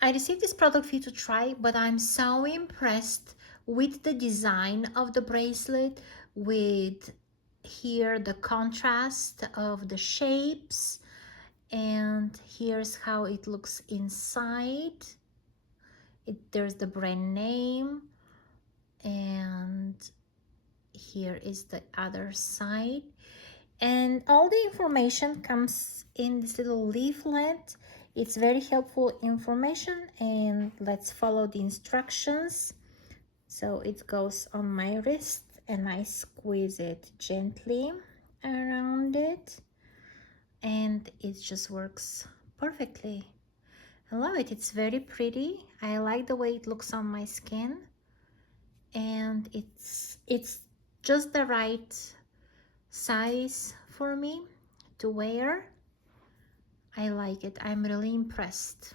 I received this product for you to try, but I'm so impressed with the design of the bracelet, with here the contrast of the shapes, and here's how it looks inside. There's the brand name, and here is the other side, and all the information comes in this little leaflet. It's very helpful information, and let's follow the instructions. So it goes on my wrist and I squeeze it gently around it, and it just works perfectly. I love it. It's very pretty. I like the way it looks on my skin, and it's just the right size for me to wear. I like it. I'm really impressed.